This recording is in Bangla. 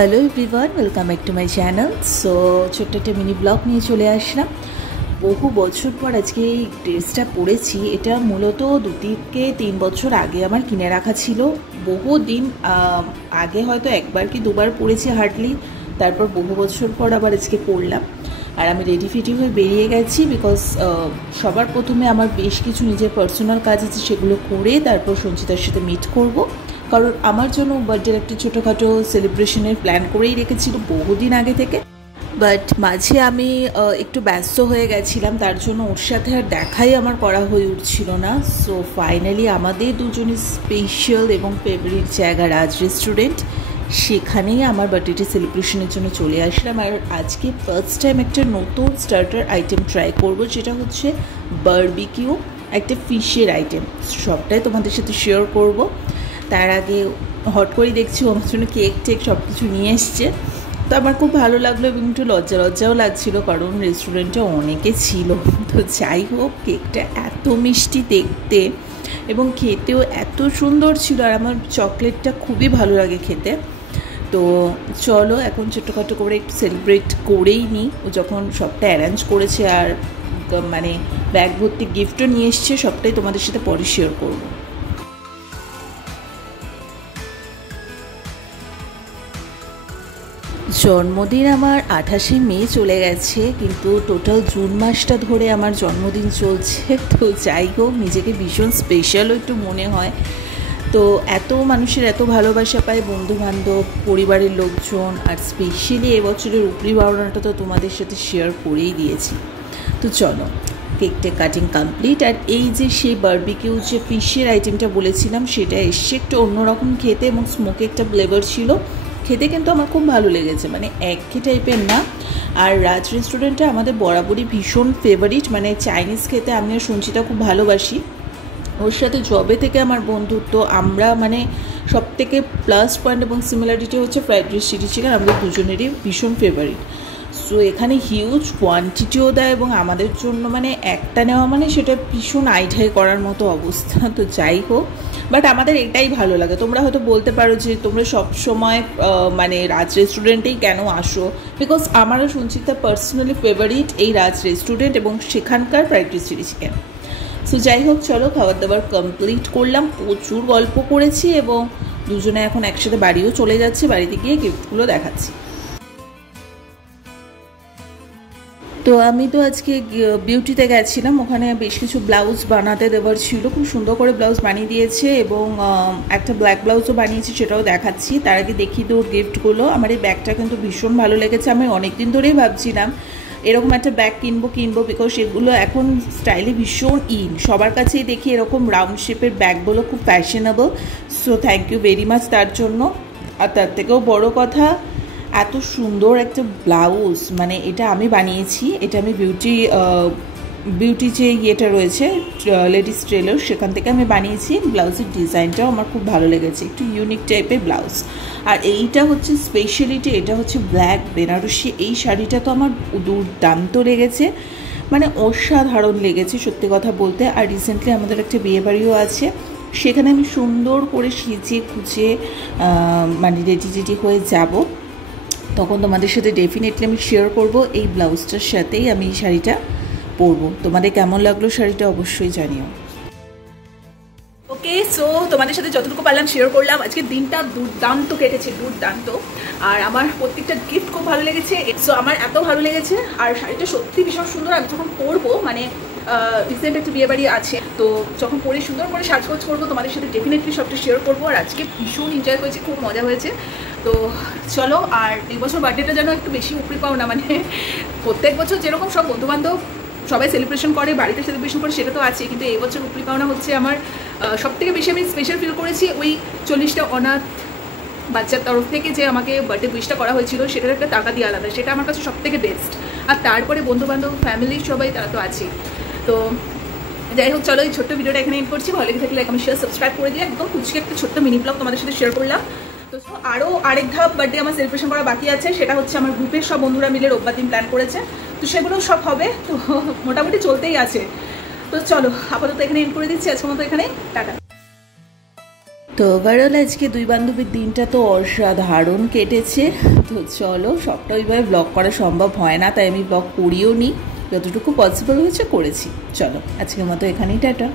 Hello everyone, welcome back to my channel. So ছোট্ট একটা মিনি ব্লগ নিয়ে চলে আসলাম। বহু বছর পর আজকে এই ড্রেসটা পরেছি। এটা মূলত 2-3 বছর আগে আমার কিনে রাখা ছিল। বহু দিন আগে হয়তো একবার কি দুবার পরেছি হার্ডলি, তারপর বহু বছর পর আবার আজকে পরলাম। আর আমি রেডি ফিটি হয়ে বেরিয়ে গেছি বিকজ সবার প্রথমে আমার বেশ কিছু নিজের পার্সোনাল কাজ আছে, সেগুলো করে তারপর সঞ্চিতার সাথে মিট করব। কারণ আমার জন্য বার্থডের একটা ছোটোখাটো সেলিব্রেশনের প্ল্যান করেই রেখেছিল বহুদিন আগে থেকে, বাট মাঝে আমি একটু ব্যস্ত হয়ে গেছিলাম, তার জন্য ওর সাথে আর দেখাই আমার করা হয়ে উঠছিল না। সো ফাইনালি আমাদের দুজনের স্পেশাল এবং ফেভারিট জায়গা রাজ রেস্টুরেন্ট, সেখানেই আমার বার্থডে সেলিব্রেশনের জন্য চলে আসলাম। আর আজকে ফার্স্ট টাইম একটা নতুন স্টার্টার আইটেম ট্রাই করব, যেটা হচ্ছে বারবিকিউ, একটা ফিশের আইটেম। সবটাই তোমাদের সাথে শেয়ার করব। তার আগে হট করেই দেখছি আমার জন্য কেক টেক সব কিছু নিয়ে এসছে, তো আমার খুব ভালো লাগলো এবং একটু লজ্জাও লাগছিলো, কারণ রেস্টুরেন্টে অনেকে ছিল। তো যাই হোক, কেকটা এত মিষ্টি দেখতে এবং খেতেও এত সুন্দর ছিল, আর আমার চকলেটটা খুবই ভালো লাগে খেতে। তো চলো এখন ছোটোখাটো করে একটু সেলিব্রেট করেই নিই। ও যখন সবটা অ্যারেঞ্জ করেছে আর মানে ব্যাগ ভর্তি গিফটও নিয়ে এসছে, সবটাই তোমাদের সাথে পরে শেয়ার করবো। জন্মদিন আমার 28শে মে চলে গেছে, কিন্তু টোটাল জুন মাসটা ধরে আমার জন্মদিন চলছে। তো যাই হোক, নিজেকে ভীষণ স্পেশালও একটু মনে হয়। তো এত মানুষের এত ভালোবাসা পায়, বন্ধুবান্ধব, পরিবারের লোকজন, আর স্পেশালি এবছরের উপরি পাওনাটা তো তোমাদের সাথে শেয়ার করেই দিয়েছি। তো চলো, কেকটা কাটিং কমপ্লিট। আর এই যে সেই বারবিকিউ যে ফিশের আইটেমটা বলেছিলাম, সেটা এসছে একটু অন্যরকম খেতে এবং স্মোকি একটা ফ্লেভার ছিল। খেতে কিন্তু আমার খুব ভালো লেগেছে, মানে একঘেয়ে টাইপের না। আর রাজ রেস্টুরেন্টটা আমাদের বরাবরই ভীষণ ফেভারিট, মানে চাইনিজ খেতে আমি আর সঞ্চিতা খুব ভালোবাসি। ওর সাথে জবে থেকে আমার বন্ধুত্ব, আমরা মানে সব থেকে প্লাস পয়েন্ট এবং সিমিলারিটি হচ্ছে ফ্রাইড রাইস, চিলি চিকেন আমাদের দুজনেরই ভীষণ ফেভারিট। সো এখানে হিউজ কোয়ান্টিটিও দেয় এবং আমাদের জন্য মানে একটা নেওয়া মানে সেটা ভীষণ আইঢাই করার মতো অবস্থা। তো যাই হোক, বাট আমাদের এটাই ভালো লাগে। তোমরা হয়তো বলতে পারো যে তোমরা সব সময় মানে রাজ রেস্টুরেন্টেই কেন আসো, বিকজ আমারও সঞ্চিতা পার্সোনালি ফেভারিট এই রাজ রেস্টুরেন্ট এবং সেখানকার fried rice chilli chicken. So যাই হোক, চলো খাবার দাবার কমপ্লিট করলাম, প্রচুর গল্প করেছি এবং দুজনে এখন একসাথে বাড়িও চলে যাচ্ছে। বাড়িতে গিয়ে গিফটগুলো দেখাচ্ছি। তো আমি তো আজকে বিউটিতে গেছিলাম, ওখানে বেশ কিছু ব্লাউজ বানাতে দেওয়ার ছিল, খুব সুন্দর করে ব্লাউজ বানিয়ে দিয়েছে এবং একটা ব্ল্যাক ব্লাউজও বানিয়েছি, সেটাও দেখাচ্ছি। তার আগে দেখিয়ে দেবো গিফটগুলো। আমার এই ব্যাগটা কিন্তু ভীষণ ভালো লেগেছে। আমি অনেক দিন ধরেই ভাবছিলাম এরকম একটা ব্যাগ কিনবো বিকজ এগুলো এখন স্টাইলে ভীষণ ইন, সবার কাছেই দেখি এরকম রাউন্ড শেপের ব্যাগগুলো খুব fashionable. So thank you very much তার জন্য। আর তার থেকেও বড় কথা, এত সুন্দর একটা ব্লাউজ, মানে এটা আমি বানিয়েছি। এটা আমি বিউটি যে ইয়েটা রয়েছে লেডিস টেলার, সেখান থেকে আমি বানিয়েছি। ব্লাউজের ডিজাইনটাও আমার খুব ভালো লেগেছে, একটু ইউনিক টাইপের ব্লাউজ। আর এইটা হচ্ছে স্পেশালিটি, এটা হচ্ছে ব্ল্যাক বেনারসি। এই শাড়িটা তো আমার দুর্দান্ত লেগেছে, মানে অসাধারণ লেগেছে সত্যি কথা বলতে। আর রিসেন্টলি আমাদের একটা বিয়েবাড়িও আছে, সেখানে আমি সুন্দর করে সেজে খুঁজে মানে রেডি হয়ে যাব। তখন তোমাদের সাথে ডেফিনেটলি আমি শেয়ার করব। এই ব্লাউজটার সাথেই আমি এই শাড়িটা পরবো। তোমাদের কেমন লাগলো শাড়িটা অবশ্যই জানিও। ওকে, সো তোমাদের সাথে যতটুকু পারলাম শেয়ার করলাম। আজকে দিনটা দুর্দান্ত কেটেছে, দুর্দান্ত। আর আমার প্রত্যেকটা গিফট খুব ভালো লেগেছে। সো আমার এত ভালো লেগেছে, আর শাড়িটা সত্যি ভীষণ সুন্দর। আমি যখন পরবো, মানে রিসেন্ট একটা বিয়েবাড়ি আছে, তো যখন পরে সুন্দর করে সাজগোজ করবো, তোমাদের সাথে ডেফিনেটলি সবটা শেয়ার করবো। আর আজকে ভীষণ এনজয় করেছি, খুব মজা হয়েছে। তো চলো, আর এই বছর বার্থডেটা যেন একটু বেশি উপরে পাও না, মানে প্রত্যেক বছর যেরকম সব বন্ধুবান্ধব সবাই সেলিব্রেশন করে, বাড়িতে সেলিব্রেশন করে, সেটা তো আছে, কিন্তু এই বছর উপরি পাওনা হচ্ছে আমার সবথেকে বেশি। আমি স্পেশাল ফিল করেছি ওই 40টা অনাথ বাচ্চার তরফ থেকে যে আমাকে বার্থডে উইশটা করা হয়েছিল, সেটার একটা টাকা দিয়ে আলাদা, সেটা আমার কাছে সবথেকে বেস্ট। আর তারপরে বন্ধুবান্ধব, ফ্যামিলির সবাই, তারা তো আছে। তো যাই হোক, চলো এই ছোট্ট ভিডিওটা এখানে এন্ড করছি। ভালো লেগে থাকলে লাইক, শেয়ার, সাবস্ক্রাইব করে দিয়ে একদম কুচকে একটা ছোট্ট মিনি ব্লগ তোমাদের সাথে শেয়ার করলাম। তো আরও আরেক ধাপ বার্থডে আমার সেলিব্রেশন করা বাকি আছে, সেটা হচ্ছে আমার গ্রুপের সব বন্ধুরা মিলে রোববার দিন প্ল্যান করেছে, তো সেগুলো সব হবে। তো মোটামুটি চলতেই আছে। তো চলো আপাতত এখানে এন্ড করে দিচ্ছি আজকের মতো, এখানে টাটা। তো ওভারঅল আজকে দুই বান্ধবীর দিনটা তো অসাধারণ কেটেছে। তো চলো, সবটা ওইভাবে ব্লগ করা সম্ভব হয় না, তাই আমি ব্লগ করিও নি, যতটুকু পসিবল হয়েছে করেছি। চলো আজকের মতো এখানেই টাটা।